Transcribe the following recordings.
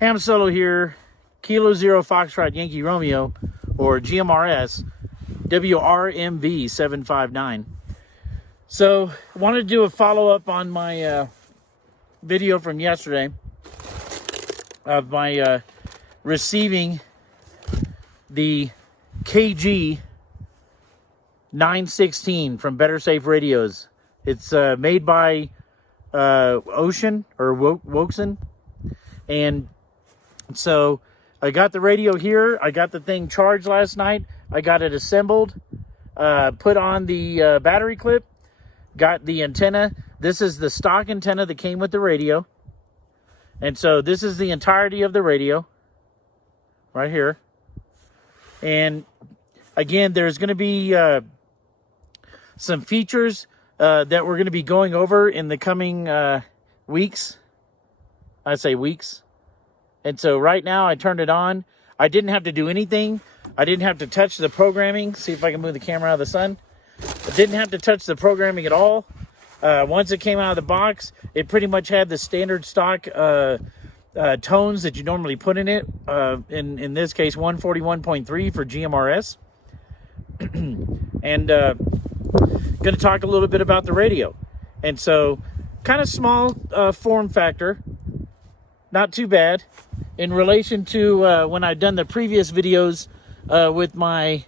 Ham Solo here, Kilo Zero Foxtrot Yankee Romeo, or GMRS, WRMV 759. So, I wanted to do a follow-up on my video from yesterday of my receiving the KG-916 from Better Safe Radios. It's made by Wouxun, or Wouxun, and so I got the radio here. I got the thing charged last night. I got it assembled, put on the battery clip, got the antenna. This is the stock antenna that came with the radio. And so this is the entirety of the radio right here. And again, there's going to be some features that we're going to be going over in the coming weeks. I say weeks. And so right now I turned it on. I didn't have to do anything. I didn't have to touch the programming. See if I can move the camera out of the sun. I didn't have to touch the programming at all. Once it came out of the box, it pretty much had the standard stock tones that you normally put in it. In this case, 141.3 for GMRS. And going to talk a little bit about the radio. And so, kind of small form factor. Not too bad. In relation to when I've done the previous videos with my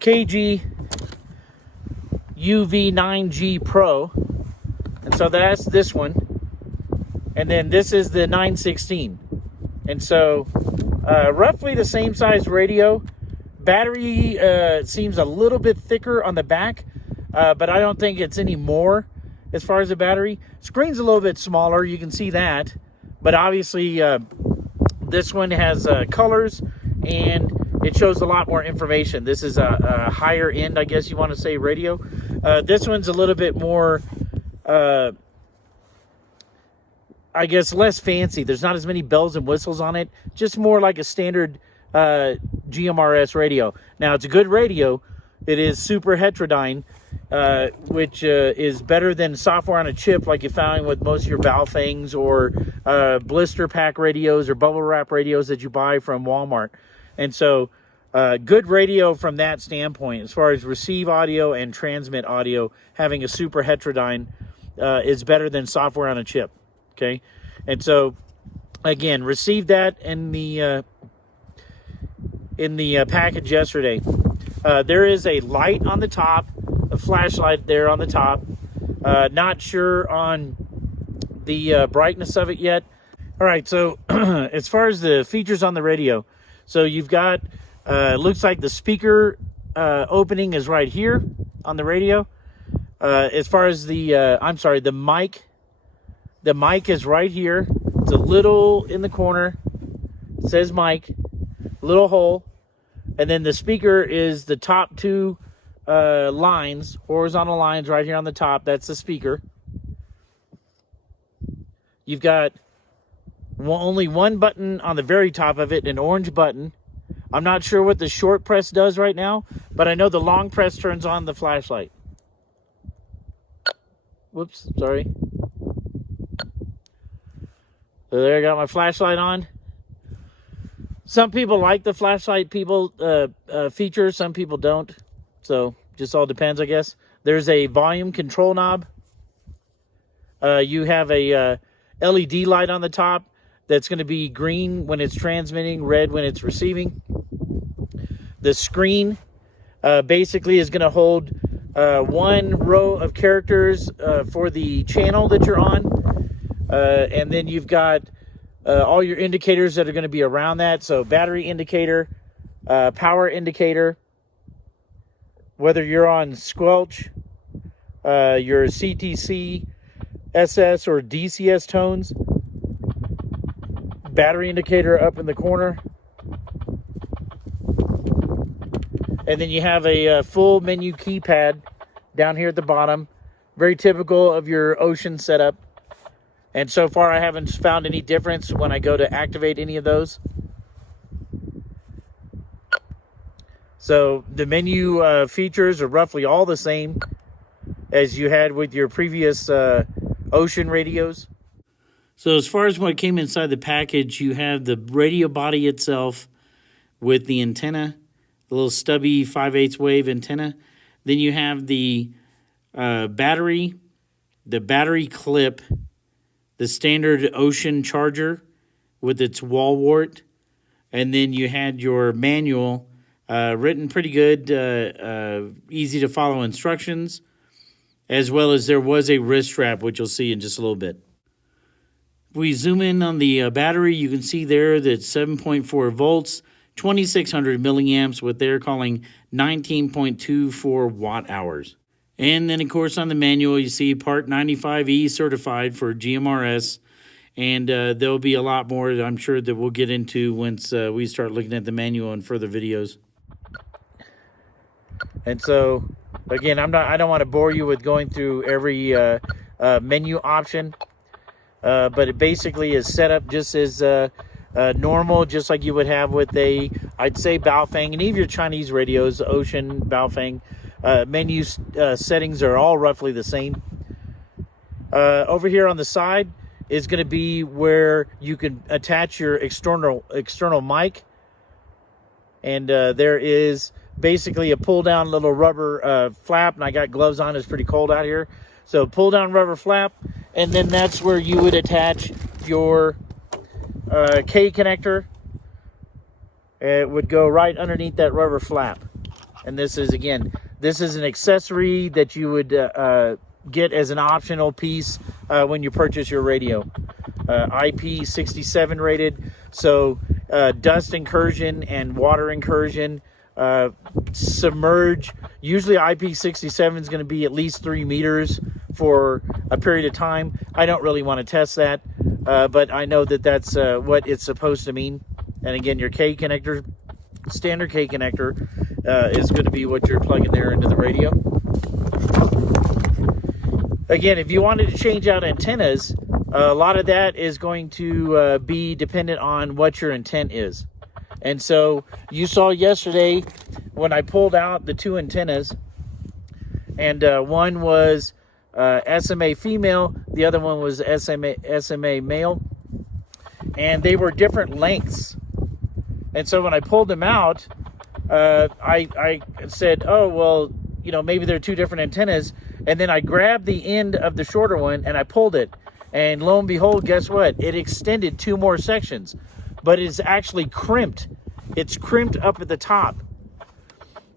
KG-916 Pro. And so that's this one. And then this is the 916. And so roughly the same size radio. Battery seems a little bit thicker on the back, but I don't think it's any more as far as the battery. Screen's a little bit smaller, you can see that. But obviously this one has colors and it shows a lot more information. This is a higher end, I guess you want to say, radio. This one's a little bit more, I guess, less fancy. There's not as many bells and whistles on it. Just more like a standard GMRS radio. Now, it's a good radio. It is super heterodyne, which is better than software on a chip like you found with most of your Baofengs or blister pack radios or bubble wrap radios that you buy from Walmart. And so, good radio from that standpoint. As far as receive audio and transmit audio, having a super heterodyne is better than software on a chip. Okay? And so, again, received that in the package yesterday. There is a light on the top, a flashlight there on the top. Not sure on the brightness of it yet. All right, so as far as the features on the radio, so you've got, looks like the speaker opening is right here on the radio. As far as the, the mic is right here. It's a little in the corner. It says mic, little hole. And then the speaker is the top two lines, horizontal lines right here on the top. That's the speaker. You've got only one button on the very top of it, an orange button. I'm not sure what the short press does right now, but I know the long press turns on the flashlight. Whoops, sorry. So there I got my flashlight on. Some people like the flashlight feature, some people don't. So, just all depends, I guess. There's a volume control knob. You have a LED light on the top that's going to be green when it's transmitting, red when it's receiving. The screen basically is going to hold one row of characters for the channel that you're on. And then you've got all your indicators that are going to be around that. So battery indicator, power indicator, whether you're on squelch, your CTC, SS, or DCS tones. Battery indicator up in the corner. And then you have a full menu keypad down here at the bottom. Very typical of your Wouxun setup. And so far, I haven't found any difference when I go to activate any of those. So the menu features are roughly all the same as you had with your previous Wouxun radios. So as far as what came inside the package, you have the radio body itself with the antenna, the little stubby 5/8 wave antenna. Then you have the battery clip, the standard Wouxun charger with its wall wart, and then you had your manual, written pretty good, easy to follow instructions, as well as there was a wrist strap, which you'll see in just a little bit. If we zoom in on the battery, you can see there that 7.4 volts, 2,600 milliamps, what they're calling 19.24 watt hours. And then, of course, on the manual, you see Part 95E certified for GMRS. And there'll be a lot more that I'm sure that we'll get into once we start looking at the manual in further videos. And so, again, I don't want to bore you with going through every menu option. But it basically is set up just as normal, just like you would have with I'd say Baofeng, and even your Chinese radios, Wouxun, Baofeng, menu settings are all roughly the same. Over here on the side is going to be where you can attach your external mic, and there is basically a pull down little rubber flap, and I got gloves on. It's pretty cold out here, so pull down rubber flap, and then that's where you would attach your K connector. It would go right underneath that rubber flap. And this is an accessory that you would get as an optional piece when you purchase your radio. IP67 rated, so dust incursion and water incursion, submerge. Usually IP67 is going to be at least 3 meters for a period of time. I don't really want to test that, but I know that that's what it's supposed to mean. And again, your K connector, standard K connector, is going to be what you're plugging there into the radio. Again, if you wanted to change out antennas, a lot of that is going to be dependent on what your intent is. And so you saw yesterday when I pulled out the 2 antennas, and one was SMA female, the other one was SMA male, and they were different lengths. And so when I pulled them out, I said, oh, well, you know, maybe they're 2 different antennas. And then I grabbed the end of the shorter one and I pulled it. And lo and behold, guess what? It extended 2 more sections, but it's actually crimped. It's crimped up at the top.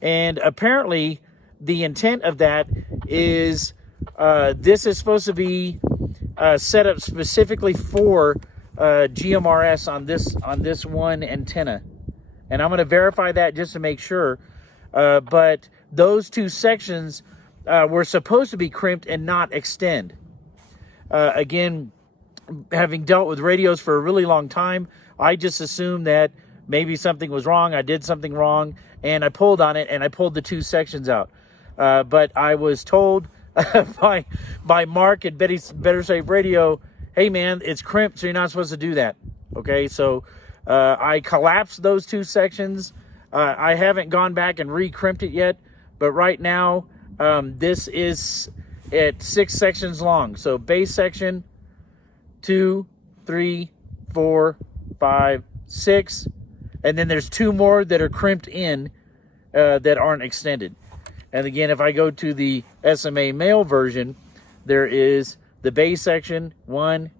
And apparently the intent of that is this is supposed to be set up specifically for GMRS on this one antenna. And I'm going to verify that just to make sure. But those 2 sections were supposed to be crimped and not extend. Again, having dealt with radios for a really long time, I just assumed that maybe something was wrong. I did something wrong, and I pulled on it, and I pulled the 2 sections out. But I was told by Mark at Better Safe Radio, hey man, it's crimped, so you're not supposed to do that. Okay, so I collapsed those 2 sections. I haven't gone back and re-crimped it yet, but right now this is at 6 sections long. So base section, 2, 3, 4, 5, 6, and then there's 2 more that are crimped in that aren't extended. And again, if I go to the SMA male version, there is the base section, 1,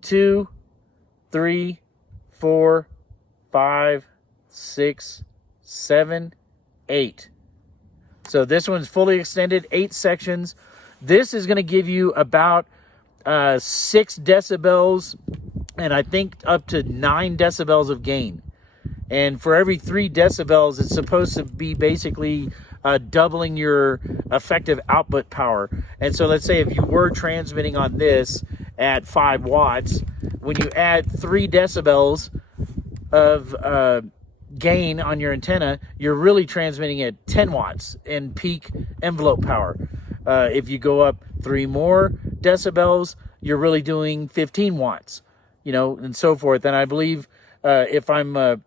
2, 3, 4, 5, 6, 7, 8. So this one's fully extended, 8 sections. This is going to give you about 6 decibels, and I think up to 9 decibels of gain. And for every 3 decibels, it's supposed to be basically doubling your effective output power. And so let's say if you were transmitting on this at 5 watts, when you add 3 decibels of gain on your antenna, you're really transmitting at 10 watts in peak envelope power. If you go up 3 more decibels, you're really doing 15 watts, you know, and so forth. And I believe if I'm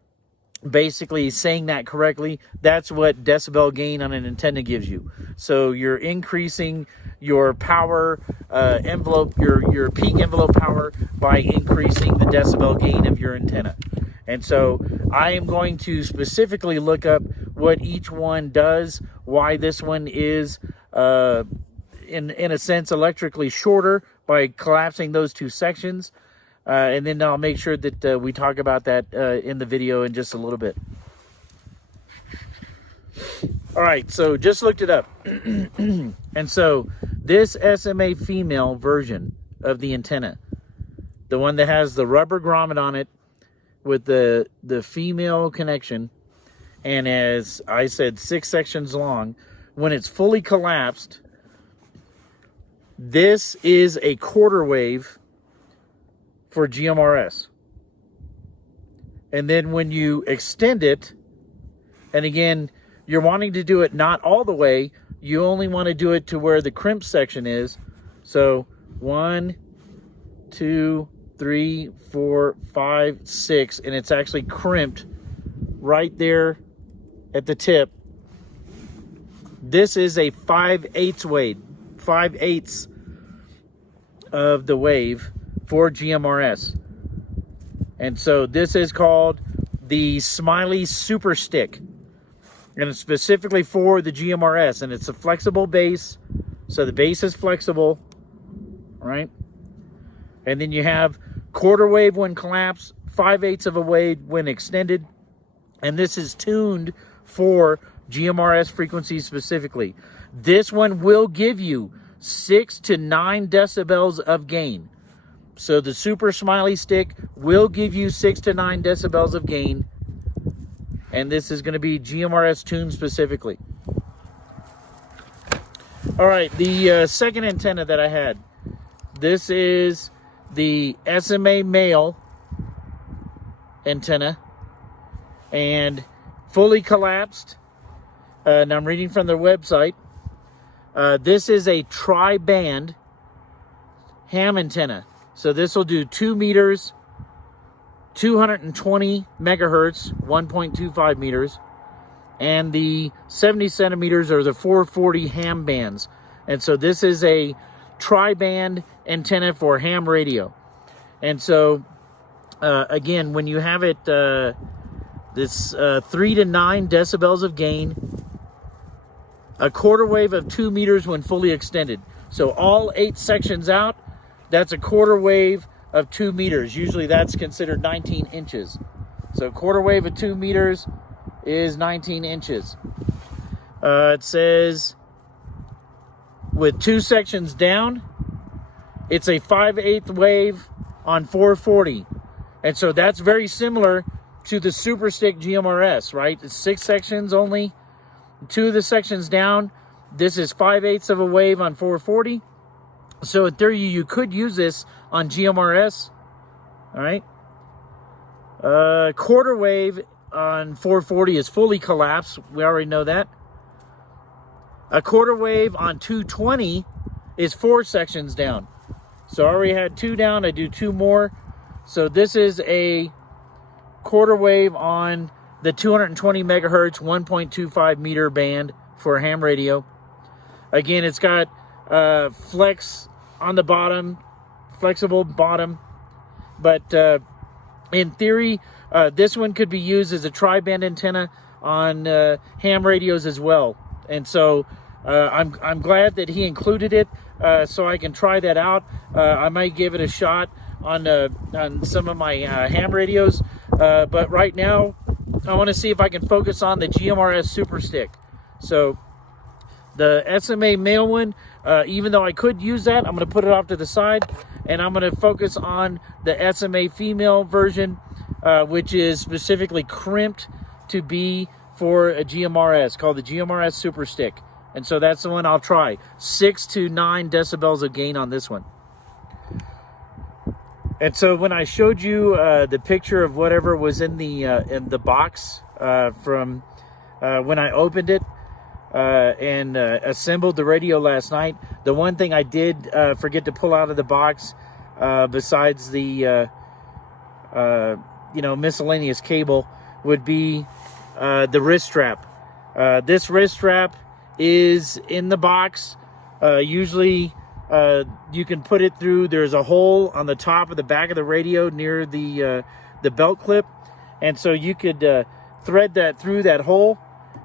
basically saying that correctly, that's what decibel gain on an antenna gives you. So you're increasing your power envelope, your peak envelope power, by increasing the decibel gain of your antenna. And so I am going to specifically look up what each one does, why this one is in a sense electrically shorter by collapsing those two sections. And then I'll make sure that we talk about that in the video in just a little bit. All right, so just looked it up. And so this SMA female version of the antenna, the one that has the rubber grommet on it with the female connection, and as I said, 6 sections long, when it's fully collapsed, this is a quarter wave for GMRS. And then when you extend it, and again, you're wanting to do it not all the way, you only want to do it to where the crimp section is. So 1, 2, 3, 4, 5, 6, and it's actually crimped right there at the tip. This is a 5/8 wave, 5/8 of the wave for GMRS. And so this is called the Smiley Super Stick, and it's specifically for the GMRS, and it's a flexible base, so the base is flexible, right? And then you have quarter wave when collapsed, 5/8 of a wave when extended, and this is tuned for GMRS frequencies specifically. This one will give you 6 to 9 decibels of gain. So the Super Smiley Stick will give you 6 to 9 decibels of gain, and this is going to be GMRS tuned specifically. All right, the second antenna that I had, this is the SMA male antenna, and fully collapsed, and I'm reading from their website. This is a tri-band ham antenna. So this will do 2 meters, 220 megahertz, 1.25 meters, and the 70 centimeters are the 440 ham bands. And so this is a tri-band antenna for ham radio. And so, again, when you have it, this 3 to 9 decibels of gain, a quarter wave of 2 meters when fully extended. So all 8 sections out, that's a quarter wave of 2 meters. Usually that's considered 19 inches. So quarter wave of 2 meters is 19 inches. It says with 2 sections down, it's a 5/8 wave on 440. And so that's very similar to the Super Stick GMRS, right? It's 6 sections only. 2 of the sections down. This is 5/8 of a wave on 440. So in theory, you could use this on GMRS. All right. Quarter wave on 440 is fully collapsed. We already know that. A quarter wave on 220 is 4 sections down. So I already had 2 down. I do 2 more. So this is a quarter wave on the 220 megahertz, 1.25 meter band for ham radio. Again, it's got flex on the bottom, flexible bottom, but in theory, this one could be used as a tri-band antenna on ham radios as well. And so I'm glad that he included it, so I can try that out. I might give it a shot on some of my ham radios, but right now I want to see if I can focus on the GMRS Super Stick. So the SMA male one, even though I could use that, I'm going to put it off to the side, and I'm going to focus on the SMA female version, which is specifically crimped to be for a GMRS, called the GMRS Super Stick. And so that's the one I'll try. 6 to 9 decibels of gain on this one. And so when I showed you the picture of whatever was in the box from when I opened it and assembled the radio last night, the one thing I did forget to pull out of the box, besides the miscellaneous cable, would be the wrist strap. This wrist strap is in the box. Usually you can put it through, there's a hole on the top of the back of the radio near the belt clip, and so you could thread that through that hole,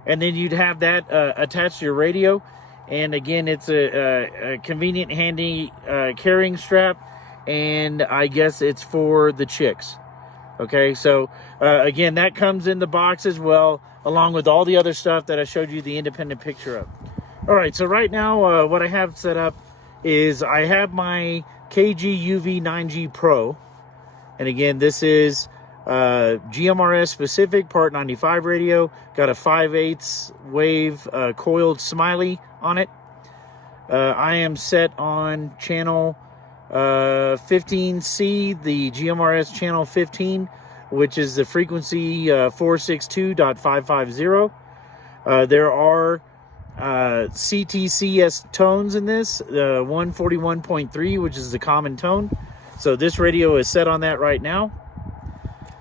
and then you'd have that attached to your radio. And again, it's a convenient, handy carrying strap, and I guess it's for the chicks. Okay, so again, that comes in the box as well, along with all the other stuff that I showed you the independent picture of. All right, so right now what I have set up is I have my KG-916 Pro, and again, this is GMRS specific Part 95 radio. Got a 5/8 wave coiled Smiley on it. I am set on channel 15C, the GMRS channel 15, which is the frequency 462.550. There are CTCS tones in this, 141.3, which is the common tone. So this radio is set on that right now.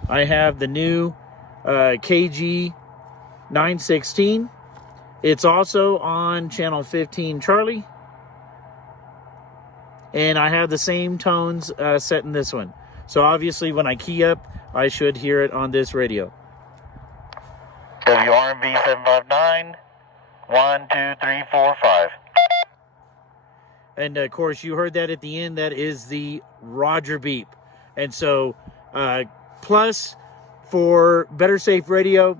I have the new KG-916. It's also on channel 15 Charlie. And I have the same tones set in this one. So obviously when I key up, I should hear it on this radio. WRMV 759, 1, 2, 3, 4, 5. And of course, you heard that at the end. That is the Roger beep. And so, plus for Better Safe Radio,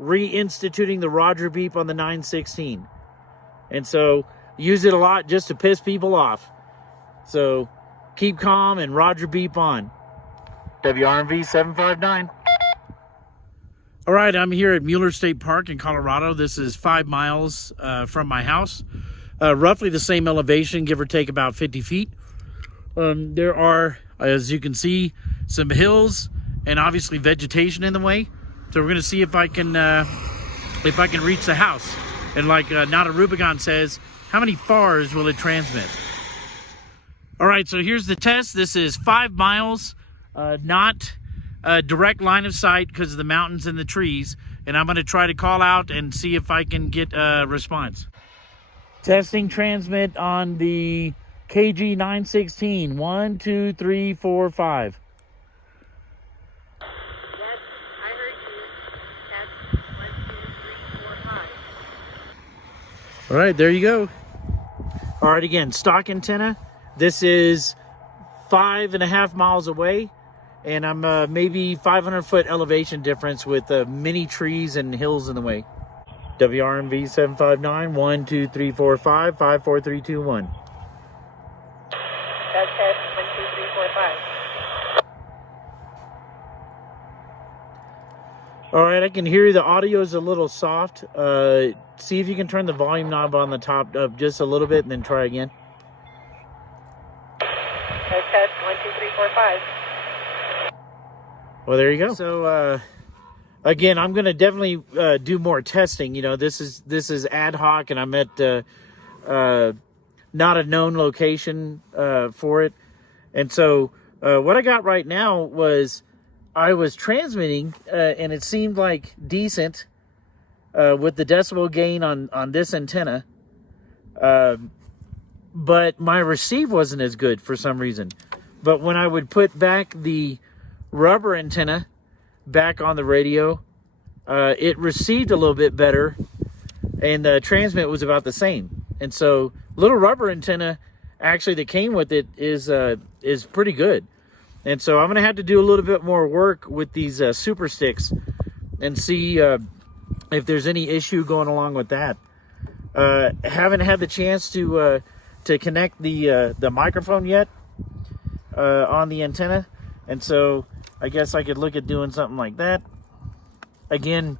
reinstituting the Roger beep on the 916. And so, use it a lot just to piss people off. So, keep calm and Roger beep on. WRMV 759. All right, I'm here at Mueller State Park in Colorado. This is 5 miles from my house. Roughly the same elevation, give or take about 50 feet. There are, as you can see, some hills and obviously vegetation in the way. So we're going to see if I can reach the house. And like Nada Rubigon says, how many FARs will it transmit? All right, so here's the test. This is 5 miles, not a direct line of sight because of the mountains and the trees. And I'm going to try to call out and see if I can get a response. Testing transmit on the KG-916. 1, 2, 3, 4, 5. Yes, I heard you. Test 1, 2, 3, 4, 5. All right, there you go. All right, again, stock antenna. This is 5.5 miles away, and I'm maybe 500-foot elevation difference with many trees and hills in the way. WRMV 759, 1, 2, 3, 4, 5, 5, 4, 3, 2, 1. Test, 1, 2, 3, 4, 5. All right, I can hear you. The audio is a little soft. See if you can turn the volume knob on the top up just a little bit and then try again. Test, 1, 2, 3, 4, 5. Well, there you go. So, again, I'm going to definitely do more testing. You know, this is ad hoc, and I'm at not a known location for it. And so what I got right now was I was transmitting, and it seemed like decent with the decibel gain on this antenna. But my receive wasn't as good for some reason. But when I would put back the rubber antenna back on the radio, it received a little bit better, and the transmit was about the same. And so little rubber antenna actually that came with it is pretty good. And so I'm going to have to do a little bit more work with these super sticks and see if there's any issue going along with that. Haven't had the chance to connect the microphone yet on the antenna, and so I guess I could look at doing something like that. Again,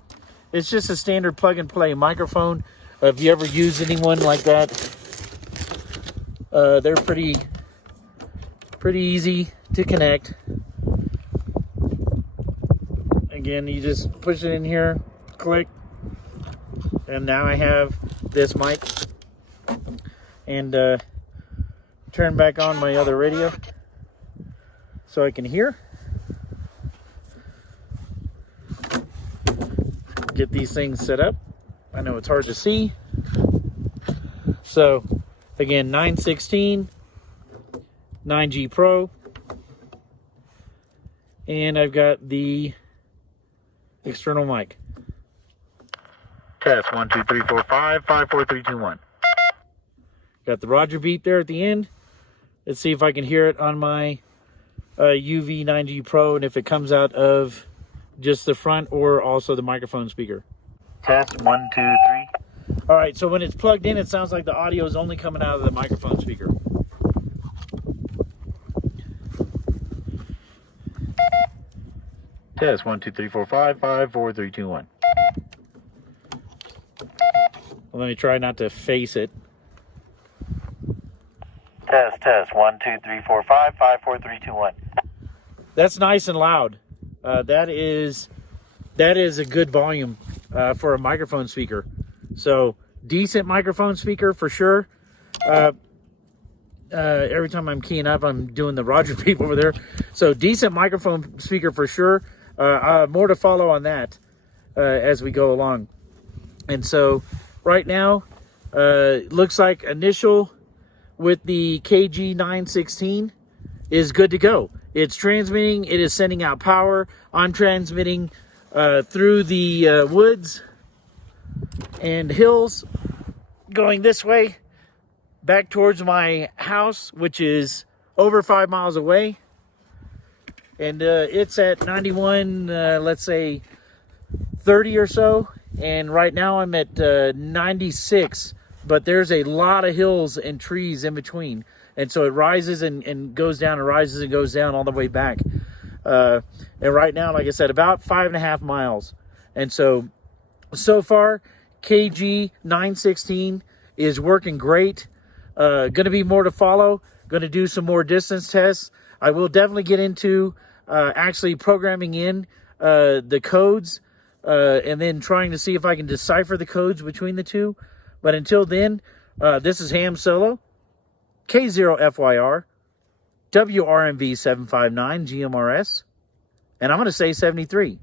it's just a standard plug and play microphone. If you ever use anyone like that, they're pretty easy to connect. Again, you just push it in here, click, and now I have this mic. And turn back on my other radio so I can hear. get these things set up. I know it's hard to see. So, again, 916, 9G Pro. And I've got the external mic. Test 1 2 3 4 5 5 4 3 2 1. Got the Roger beep there at the end. Let's see if I can hear it on my UV 9G Pro and if it comes out of just the front or also the microphone speaker. Test 1 2 3. All right, so when it's plugged in, it sounds like the audio is only coming out of the microphone speaker. Test 1 2 3 4 5 5 4 3 2 1. Well, let me try not to face it. Test 1 2 3 4 5 5 4 3 2 1. That's nice and loud. That is a good volume for a microphone speaker. So decent microphone speaker for sure. Every time I'm keying up, I'm doing the Roger beep over there. So decent microphone speaker for sure. More to follow on that as we go along. And so right now, looks like initial with the KG-916 is good to go. It's transmitting. It is sending out power. I'm transmitting through the woods and hills going this way back towards my house, which is over 5 miles away. And it's at 91, let's say 30 or so. And right now I'm at 96, but there's a lot of hills and trees in between. And so it rises and goes down and rises and goes down all the way back. And right now, like I said, about 5.5 miles. And so far, KG-916 is working great. Going to be more to follow. Going to do some more distance tests. I will definitely get into actually programming in the codes and then trying to see if I can decipher the codes between the two. But until then, this is Ham Solo, K0FYR, WRMV 759 GMRS, and I'm going to say 73.